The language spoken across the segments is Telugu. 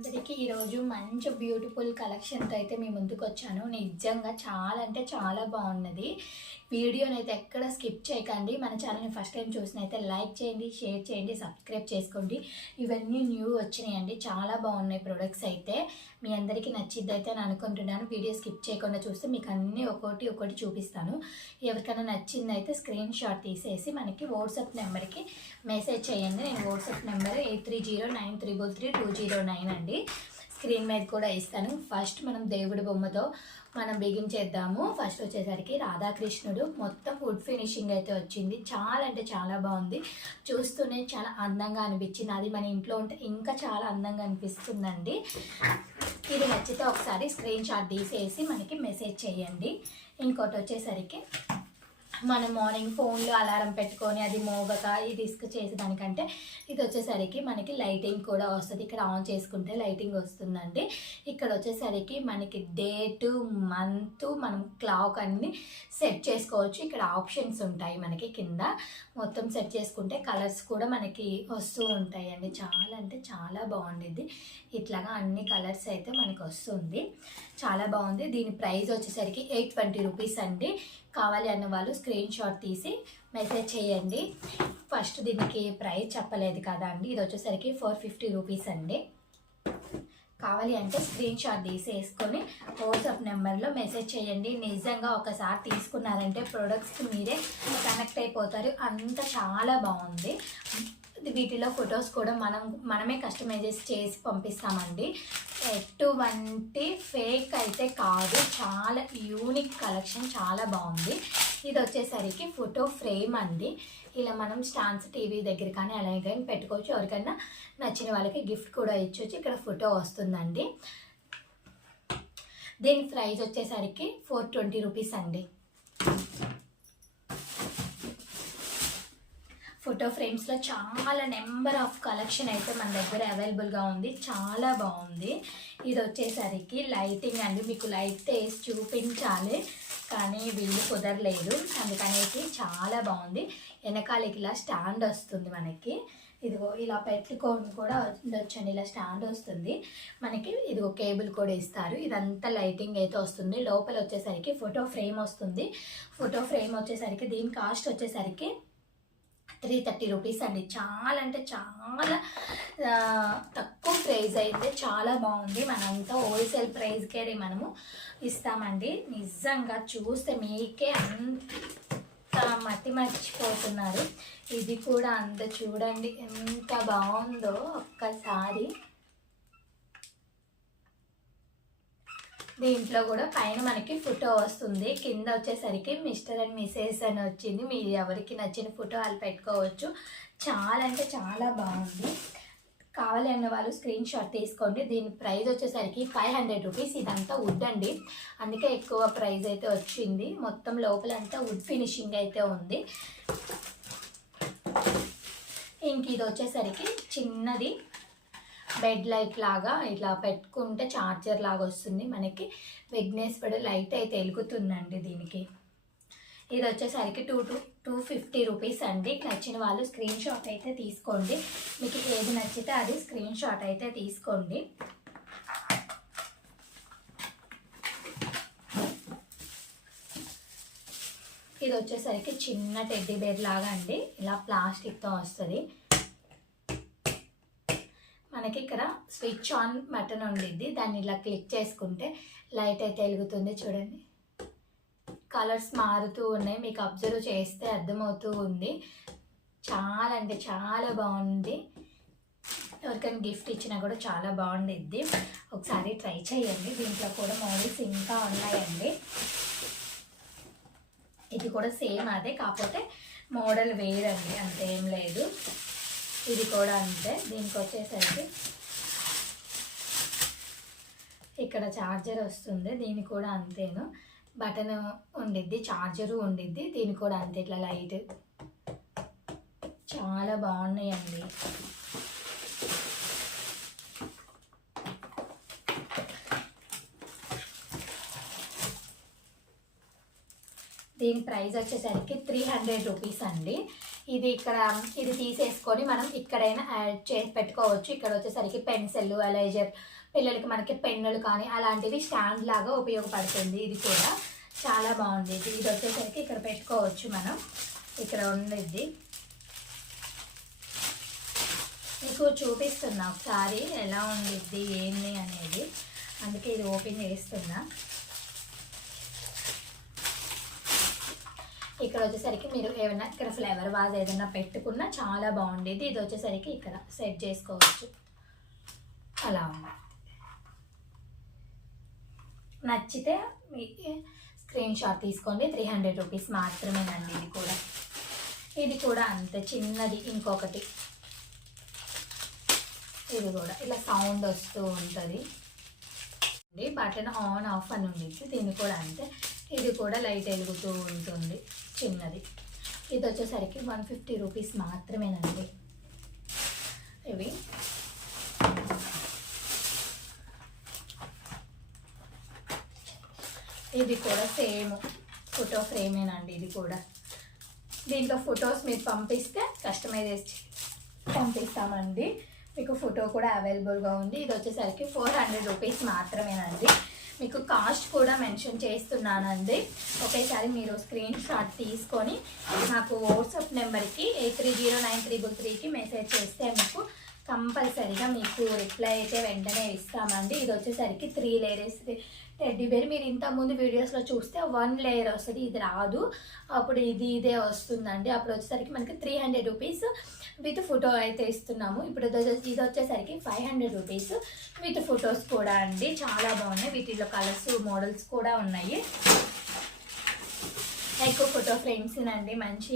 అందరికీ ఈరోజు మంచి బ్యూటిఫుల్ కలెక్షన్తో అయితే మీ ముందుకు వచ్చాను. నిజంగా చాలా అంటే చాలా బాగున్నది. వీడియోని అయితే ఎక్కడ స్కిప్ చేయకండి. మన ఛానల్ని ఫస్ట్ టైం చూసినైతే లైక్ చేయండి, షేర్ చేయండి, సబ్స్క్రైబ్ చేసుకోండి. ఇవన్నీ న్యూ వచ్చినాయండి, చాలా బాగున్నాయి ప్రొడక్ట్స్ అయితే. మీ అందరికీ నచ్చిద్ది అయితే నేను అనుకుంటున్నాను. వీడియో స్కిప్ చేయకుండా చూస్తే మీకు అన్నీ ఒకటి చూపిస్తాను. ఎవరికైనా నచ్చింది అయితే స్క్రీన్ షాట్ తీసేసి మనకి వాట్సాప్ నెంబర్కి మెసేజ్ చేయండి. నేను వాట్సాప్ నెంబర్ 8309333209 అండి. స్క్రీన్ మీద కూడా ఇస్తాను. ఫస్ట్ మనం దేవుడి బొమ్మతో మనం బిగించేద్దాము. ఫస్ట్ వచ్చేసరికి రాధాకృష్ణుడు మొత్తం వుడ్ ఫినిషింగ్ అయితే వచ్చింది. చాలా అంటే చాలా బాగుంది. చూస్తూనే చాలా అందంగా అనిపించింది. అది మన ఇంట్లో ఉంటే ఇంకా చాలా అందంగా అనిపిస్తుందండి. ఇది నచ్చితే ఒకసారి స్క్రీన్ షాట్ తీసేసి మనకి మెసేజ్ చేయండి. ఇంకోటి వచ్చేసరికి మనం మార్నింగ్ ఫోన్లో అలారం పెట్టుకొని అది మోగక ఇది చేసేదానికంటే ఇది వచ్చేసరికి మనకి లైటింగ్ కూడా వస్తుంది. ఇక్కడ ఆన్ చేసుకుంటే లైటింగ్ వస్తుందండి. ఇక్కడ వచ్చేసరికి మనకి డేటు, మంత్, మనం క్లాక్ అన్ని సెట్ చేసుకోవచ్చు. ఇక్కడ ఆప్షన్స్ ఉంటాయి మనకి కింద. మొత్తం సెట్ చేసుకుంటే కలర్స్ కూడా మనకి వస్తూ ఉంటాయండి. చాలా అంటే చాలా బాగుండేది. ఇట్లాగా అన్ని కలర్స్ అయితే మనకి వస్తుంది. చాలా బాగుంది. దీని ప్రైస్ వచ్చేసరికి 820 రూపీస్ అండి. కావాలి అన్న వాళ్ళు స్క్రీన్ షాట్ తీసి మెసేజ్ చేయండి. ఫస్ట్ దీనికి ప్రైస్ చెప్పలేదు కదా అండి. ఇది వచ్చేసరికి 450 రూపీస్ అండి. కావాలి అంటే స్క్రీన్ షాట్ తీసేసుకొని వాట్సాప్ నెంబర్లో మెసేజ్ చేయండి. నిజంగా ఒకసారి తీసుకున్నారంటే ప్రొడక్ట్స్కి మీరే కనెక్ట్ అయిపోతారు. అంత చాలా బాగుంది. వీటిలో ఫొటోస్ కూడా మనమే కస్టమైజేస్ చేసి పంపిస్తామండి. ఎటువంటి ఫేక్ అయితే కాదు. చాలా యూనిక్ కలెక్షన్, చాలా బాగుంది. ఇది వచ్చేసరికి ఫోటో ఫ్రేమ్ అండి. ఇలా మనం స్టాండ్స్ టీవీ దగ్గర కానీ అలాగే కానీ పెట్టుకోవచ్చు. ఎవరికైనా నచ్చిన వాళ్ళకి గిఫ్ట్ కూడా ఇచ్చవచ్చు. ఇక్కడ ఫోటో వస్తుందండి. దీని ప్రైస్ వచ్చేసరికి 420 రూపీస్ అండి. ఫోటో ఫ్రేమ్స్లో చాలా నెంబర్ ఆఫ్ కలెక్షన్ అయితే మన దగ్గర అవైలబుల్గా ఉంది. చాలా బాగుంది. ఇది వచ్చేసరికి లైటింగ్ అండి. మీకు లైట్ వేసి చూపించాలి కానీ వీళ్ళు కుదరలేదు, అందుకనేసి చాలా బాగుంది. వెనకాలకి ఇలా స్టాండ్ వస్తుంది మనకి. ఇదిగో ఇలా పెట్టుకొని కూడా ఉండొచ్చండి. ఇలా స్టాండ్ వస్తుంది మనకి. ఇదిగో కేబుల్ కూడా ఇస్తారు. ఇదంతా లైటింగ్ అయితే వస్తుంది. లోపల వచ్చేసరికి ఫోటో ఫ్రేమ్ వస్తుంది. ఫోటో ఫ్రేమ్ వచ్చేసరికి దీని కాస్ట్ వచ్చేసరికి 330 రూపీస్ అండి. చాలా అంటే చాలా తక్కువ ప్రైస్ అయితే చాలా బాగుంది. మనంతా హోల్సేల్ ప్రైస్కే మనము ఇస్తామండి. నిజంగా చూస్తే మీకే అంత మర్చిపోతున్నారు. ఇది కూడా అంత చూడండి ఎంత బాగుందో ఒక్కసారి. దీంట్లో కూడా పైన మనకి ఫోటో వస్తుంది. కింద వచ్చేసరికి మిస్టర్ అండ్ మిసెస్ అని వచ్చింది. మీరు ఎవరికి నచ్చిన ఫోటో వాళ్ళు పెట్టుకోవచ్చు. చాలా అంటే చాలా బాగుంది. కావాలి అన్న వాళ్ళు స్క్రీన్ షాట్ తీసుకోండి. దీని ప్రైస్ వచ్చేసరికి 500 రూపీస్. ఇదంతా వుడ్ అండి, అందుకే ఎక్కువ ప్రైస్ అయితే వచ్చింది. మొత్తం లోపలంతా వుడ్ ఫినిషింగ్ అయితే ఉంది. ఇంక ఇది వచ్చేసరికి చిన్నది బెడ్ లైట్ లాగా ఇట్లా పెట్టుకుంటే చార్జర్ లాగా వస్తుంది మనకి. విఘ్నేశ్వరుడు లైట్ అయితే వెలుగుతుందండి దీనికి. ఇది వచ్చేసరికి 250 రూపీస్ అండి. నచ్చిన వాళ్ళు స్క్రీన్ షాట్ అయితే తీసుకోండి. మీకు ఏది నచ్చితే అది స్క్రీన్ షాట్ అయితే తీసుకోండి. ఇది వచ్చేసరికి చిన్న టెడ్డీ బేర్ లాగా అండి. ఇలా ప్లాస్టిక్తో వస్తుంది మనకి. ఇక్కడ స్విచ్ ఆన్ బటన్ ఉండిద్ది. దాన్ని ఇలా క్లిక్ చేసుకుంటే లైట్ అయితే వెలుగుతుంది. చూడండి కలర్స్ మారుతూ ఉన్నాయి. మీకు అబ్జర్వ్ చేస్తే అర్థమవుతూ ఉంది. చాలా అంటే చాలా బాగుంది. ఎవరికైనా గిఫ్ట్ ఇచ్చినా కూడా చాలా బాగుండిద్ది. ఒకసారి ట్రై చేయండి. దీంట్లో కూడా మోడల్స్ ఇంకా ఉన్నాయండి. ఇది కూడా సేమ్ అదే, కాకపోతే మోడల్ వేరండి, అంతేం లేదు. ఇది కూడా అంతే. దీనికి వచ్చేసరికి ఇక్కడ ఛార్జర్ వస్తుంది. దీనికి కూడా అంతేను. బటన్ ఉండిద్ది, ఛార్జరు ఉండిద్ది. దీనికి కూడా అంతే, ఇట్లా లైట్. చాలా బాగున్నాయండి. దీని ప్రైస్ వచ్చేసరికి 300 రూపీస్ అండి. ఇది ఇక్కడ ఇది తీసేసుకొని మనం ఇక్కడైనా యాడ్ చేసి పెట్టుకోవచ్చు. ఇక్కడ వచ్చేసరికి పెన్సిల్, ఎరేజర్, పిల్లలకి మనకి పెన్నులు కానీ అలాంటివి స్టాండ్ లాగా ఉపయోగపడుతుంది. ఇది కూడా చాలా బాగుంది. ఇది వచ్చేసరికి ఇక్కడ పెట్టుకోవచ్చు మనం. ఇక్కడ ఉండిద్ది, మీకు చూపిస్తున్నా ఒకసారి ఎలా ఉండిద్ది ఏంది అనేది, అందుకే ఇది ఓపెన్ చేస్తున్నా. ఇక్కడ వచ్చేసరికి మీరు ఏమైనా ఇక్కడ ఫ్లేవర్ వాజ్ ఏదైనా పెట్టుకున్నా చాలా బాగుండేది. ఇది వచ్చేసరికి ఇక్కడ సెట్ చేసుకోవచ్చు. అలా ఉంది. నచ్చితే మీ స్క్రీన్ షాట్ తీసుకోండి. 300 రూపీస్ మాత్రమేనండి. ఇది కూడా అంతే చిన్నది. ఇంకొకటి ఇది కూడా ఇలా సౌండ్ వస్తూ ఉంటుంది. బటన్ ఆన్ ఆఫ్ అని ఉండిద్ది. దీన్ని కూడా అంతే. ఇది కూడా లైట్ వెలుగుతూ ఉంటుంది, చిన్నది. ఇది వచ్చేసరికి 150 రూపీస్ మాత్రమేనండి. ఇవి ఇది కూడా సేమ్ ఫోటో ఫ్రేమేనండి. ఇది కూడా దీంట్లో ఫొటోస్ మీరు పంపిస్తే కస్టమైజ్ చేసి పంపిస్తామండి. మీకు ఫోటో కూడా అవైలబుల్గా ఉంది. ఇది వచ్చేసరికి 400 రూపీస్ మాత్రమేనండి. మీకు కాస్ట్ కూడా మెన్షన్ చేస్తున్నానండి. ఒకేసారి మీరు స్క్రీన్ షాట్ తీసుకొని నాకు వాట్సాప్ నెంబర్కి 830933కి మెసేజ్ చేస్తే మీకు కంపల్సరీగా మీకు రిప్లై అయితే వెంటనే ఇస్తామండి. ఇది వచ్చేసరికి 3 లేయర్స్ టెడ్డీ బేర్. మీరు ఇంతకుముందు వీడియోస్లో చూస్తే 1 లేయర్ వస్తుంది, ఇది రాదు. అప్పుడు ఇదే వస్తుందండి. అప్పుడు వచ్చేసరికి మనకి 300 రూపీస్ విత్ ఫోటో అయితే ఇస్తున్నాము. ఇప్పుడు ఇది వచ్చేసరికి 500 రూపీస్ విత్ ఫొటోస్ కూడా అండి. చాలా బాగున్నాయి. వీటిలో కలర్స్, మోడల్స్ కూడా ఉన్నాయి. ఎక్కువ ఫోటో ఫ్రేమ్స్ అండి. మంచి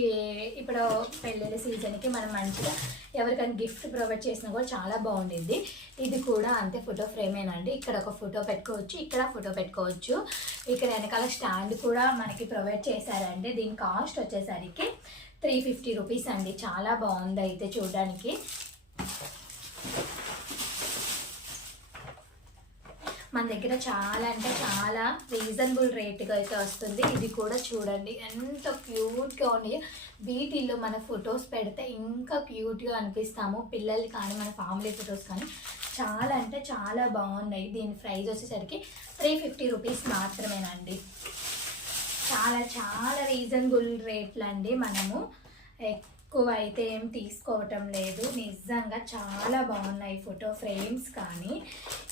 ఇప్పుడు పెళ్ళిళ్ళ సీజన్కి మనం మంచిగా ఎవరికైనా గిఫ్ట్ ప్రొవైడ్ చేసినా కూడా చాలా బాగుండిద్ది. ఇది కూడా అంతే ఫోటో ఫ్రేమేనండి. ఇక్కడ ఒక ఫోటో పెట్టుకోవచ్చు, ఇక్కడ ఫోటో పెట్టుకోవచ్చు. ఇక్కడ వెనకాల స్టాండ్ కూడా మనకి ప్రొవైడ్ చేశారండి. దీని కాస్ట్ వచ్చేసరికి 350 రూపీస్ అండి. చాలా బాగుంది అయితే చూడడానికి. మన దగ్గర చాలా అంటే చాలా రీజనబుల్ రేట్గా అయితే వస్తుంది. ఇది కూడా చూడండి ఎంత క్యూట్గా ఉన్నాయి. వీటిల్లో మన ఫొటోస్ పెడితే ఇంకా క్యూట్గా అనిపిస్తాము. పిల్లలు కానీ మన ఫ్యామిలీ ఫొటోస్ కానీ చాలా అంటే చాలా బాగున్నాయి. దీని ప్రైస్ వచ్చేసరికి 350 రూపీస్ మాత్రమేనండి. చాలా చాలా రీజనబుల్ రేట్లు అండి. మనము ఎక్కువ అయితే ఏం తీసుకోవటం లేదు. నిజంగా చాలా బాగున్నాయి ఫోటో ఫ్రేమ్స్ కానీ.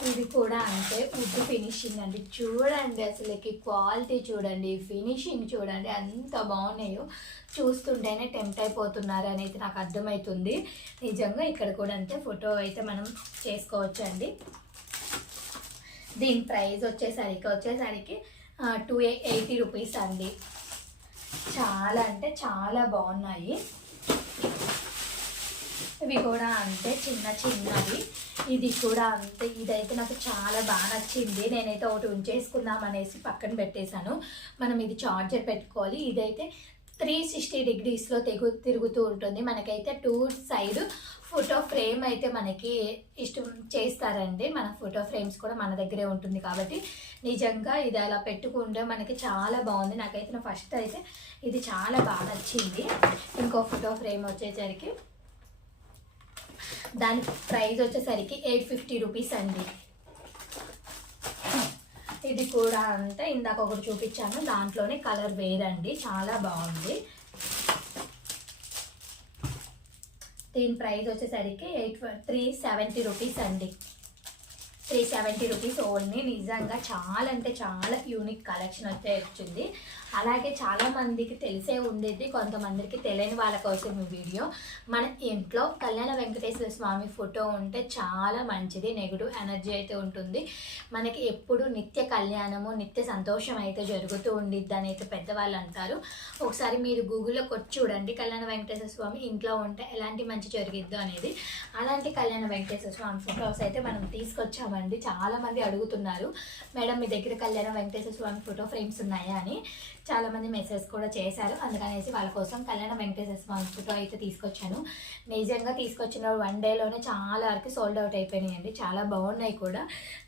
ఇది కూడా అంతే వుడ్ ఫినిషింగ్ అండి. చూడండి అసలుకి క్వాలిటీ చూడండి, ఫినిషింగ్ చూడండి ఎంత బాగున్నాయో. చూస్తుంటేనే టెంప్ట్ అయిపోతున్నారు అనేది నాకు అర్థమవుతుంది. నిజంగా ఇక్కడ కూడా అంతే ఫోటో అయితే మనం చేసుకోవచ్చు అండి. దీని ప్రైస్ వచ్చేసరికి 280 రూపీస్ అండి. చాలా అంటే చాలా బాగున్నాయి. ఇవి కూడా అంతే చిన్నవి. ఇది కూడా అంతే. ఇదైతే నాకు చాలా బాగా నచ్చింది. నేనైతే ఒకటి ఉంచేసుకుందాం అనేసి పక్కన పెట్టేశాను. మనం ఇది చార్జర్ పెట్టుకోవాలి. ఇదైతే 360 డిగ్రీస్లో తిరుగుతూ ఉంటుంది. మనకైతే 2 సైడ్ ఫోటో ఫ్రేమ్ అయితే మనకి ఇష్టం చేస్తారండి. మన ఫోటో ఫ్రేమ్స్ కూడా మన దగ్గరే ఉంటుంది కాబట్టి నిజంగా ఇది అలా పెట్టుకుంటే మనకి చాలా బాగుంది. నాకైతే ఫస్ట్ అయితే ఇది చాలా బాగా నచ్చింది. ఇంకో ఫోటో ఫ్రేమ్ వచ్చేసరికి దాని ప్రైస్ వచ్చేసరికి 850 రూపీస్ అండి. ఇది కూడా అంతే. ఇందాక ఒకటి చూపించాను, దాంట్లోనే కలర్ వేరండి. చాలా బాగుంది. దీని ప్రైస్ వచ్చేసరికి 370 రూపీస్ అండి. 370 రూపీస్ ఓన్లీ. నిజంగా చాలా అంటే చాలా యూనిక్ కలెక్షన్ అయితే వచ్చింది. అలాగే చాలామందికి తెలిసే ఉండేది, కొంతమందికి తెలియని వాళ్ళ కోసం ఈ వీడియో. మన ఇంట్లో కళ్యాణ వెంకటేశ్వర స్వామి ఫోటో ఉంటే చాలా మంచిది. నెగిటివ్ ఎనర్జీ అయితే ఉంటుంది. మనకి ఎప్పుడు నిత్య కళ్యాణము, నిత్య సంతోషం అయితే జరుగుతూ ఉండిద్ది అని అయితే పెద్దవాళ్ళు అంటారు. ఒకసారి మీరు గూగుల్లో కొట్టి చూడండి, కళ్యాణ వెంకటేశ్వర స్వామి ఇంట్లో ఉంటే ఎలాంటి మంచి జరిగిద్దో అనేది. అలాంటి కళ్యాణ వెంకటేశ్వర స్వామి ఫొటోస్ అయితే మనం తీసుకొచ్చామండి. చేశామండి. చాలామంది అడుగుతున్నారు, మేడం మీ దగ్గర కళ్యాణ వెంకటేశ్వర స్వామి ఫోటో ఫ్రేమ్స్ ఉన్నాయా అని చాలామంది మెసేజ్ కూడా చేశారు. అందుకనేసి వాళ్ళ కోసం కళ్యాణ వెంకటేశ్వర స్వామి ఫోటో అయితే తీసుకొచ్చాను. నిజంగా తీసుకొచ్చిన 1 డేలోనే చాలా వరకు సోల్డ్ అవుట్ అయిపోయినాయండి. చాలా బాగున్నాయి కూడా.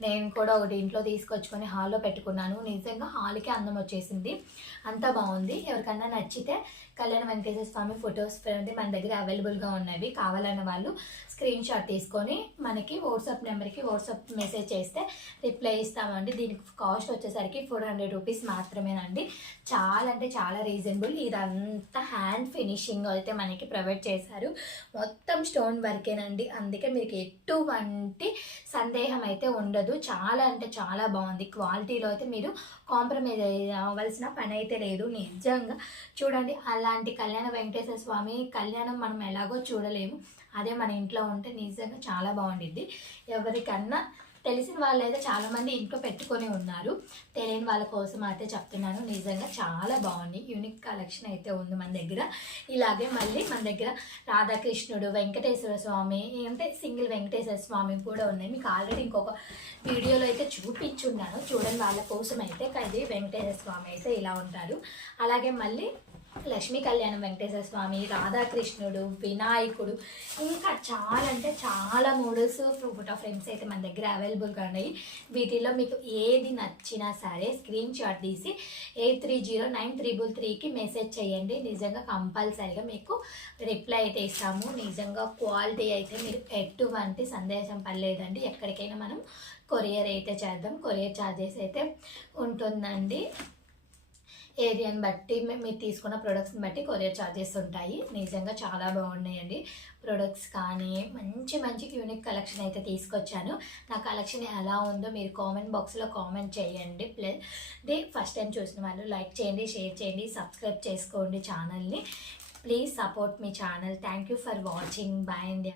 నేను కూడా ఒకటి ఇంట్లో తీసుకొచ్చుకొని హాల్లో పెట్టుకున్నాను. నిజంగా హాల్కి అందం వచ్చేసింది, అంతా బాగుంది. ఎవరికన్నా నచ్చితే కళ్యాణ వెంకటేశ్వర స్వామి ఫొటోస్ మన దగ్గర అవైలబుల్గా ఉన్నవి. కావాలన్న వాళ్ళు స్క్రీన్ షాట్ తీసుకొని మనకి వాట్సాప్ నెంబర్కి వాట్సాప్ మెసేజ్ చేస్తే రిప్లై ఇస్తామండి. దీనికి కాస్ట్ వచ్చేసరికి 400 రూపీస్ మాత్రమేనండి. చాలా అంటే చాలా రీజనబుల్. ఇదంతా హ్యాండ్ ఫినిషింగ్ అయితే మనకి ప్రొవైడ్ చేశారు. మొత్తం స్టోన్ వర్కేనండి. అందుకే మీకు ఎటువంటి సందేహం అయితే ఉండదు. చాలా అంటే చాలా బాగుంది. క్వాలిటీలో అయితే మీరు కాంప్రమైజ్ అవ్వాల్సిన పని అయితే లేదు. నిజంగా చూడండి, అలాంటి కళ్యాణ వెంకటేశ్వర స్వామి కళ్యాణం మనం ఎలాగో చూడలేము, అదే మన ఇంట్లో ఉంటే నిజంగా చాలా బాగుండిద్ది. ఎవరికన్నా తెలిసిన వాళ్ళు అయితే చాలామంది ఇంట్లో పెట్టుకొని ఉన్నారు. తెలియని వాళ్ళ కోసం అయితే చెప్తున్నాను. నిజంగా చాలా బాగుంది. యూనిక్ కలెక్షన్ అయితే ఉంది మన దగ్గర. ఇలాగే మళ్ళీ మన దగ్గర రాధాకృష్ణుడు, వెంకటేశ్వర స్వామి అంటే సింగిల్ వెంకటేశ్వర స్వామి కూడా ఉన్నాయి. మీకు ఆల్రెడీ ఇంకొక వీడియోలో అయితే చూపించున్నాను, చూడండి వాళ్ళ కోసం అయితే. ఇది వెంకటేశ్వర స్వామి అయితే ఇలా ఉంటారు. అలాగే మళ్ళీ లక్ష్మీ కళ్యాణం వెంకటేశ్వర స్వామి, రాధాకృష్ణుడు, వినాయకుడు, ఇంకా చాలా అంటే చాలా మోడల్స్ ఫోటో ఫ్రేమ్స్ అయితే మన దగ్గర అవైలబుల్గా ఉన్నాయి. వీటిల్లో మీకు ఏది నచ్చినా సరే స్క్రీన్ షాట్ తీసి 830933కి మెసేజ్ చేయండి. నిజంగా కంపల్సరీగా మీకు రిప్లై అయితే ఇస్తాము. నిజంగా క్వాలిటీ అయితే మీరు ఎటువంటి సందేశం పర్లేదండి. ఎక్కడికైనా మనం కొరియర్ అయితే చేద్దాం. కొరియర్ ఛార్జెస్ అయితే ఉంటుందండి. ఏరియాని బట్టి మీరు తీసుకున్న ప్రొడక్ట్స్ని బట్టి కొరియర్ ఛార్జెస్ ఉంటాయి. నిజంగా చాలా బాగున్నాయండి ప్రొడక్ట్స్ కానీ. మంచి మంచి యూనిక్ కలెక్షన్ అయితే తీసుకొచ్చాను. నా కలెక్షన్ ఎలా ఉందో మీరు కామెంట్ బాక్స్లో కామెంట్ చేయండి. ప్లస్ ఫస్ట్ టైం చూసిన వాళ్ళు లైక్ చేయండి, షేర్ చేయండి, సబ్స్క్రైబ్ చేసుకోండి ఛానల్ని. ప్లీజ్ సపోర్ట్ మీ channel. Thank you for watching. Bye అండి.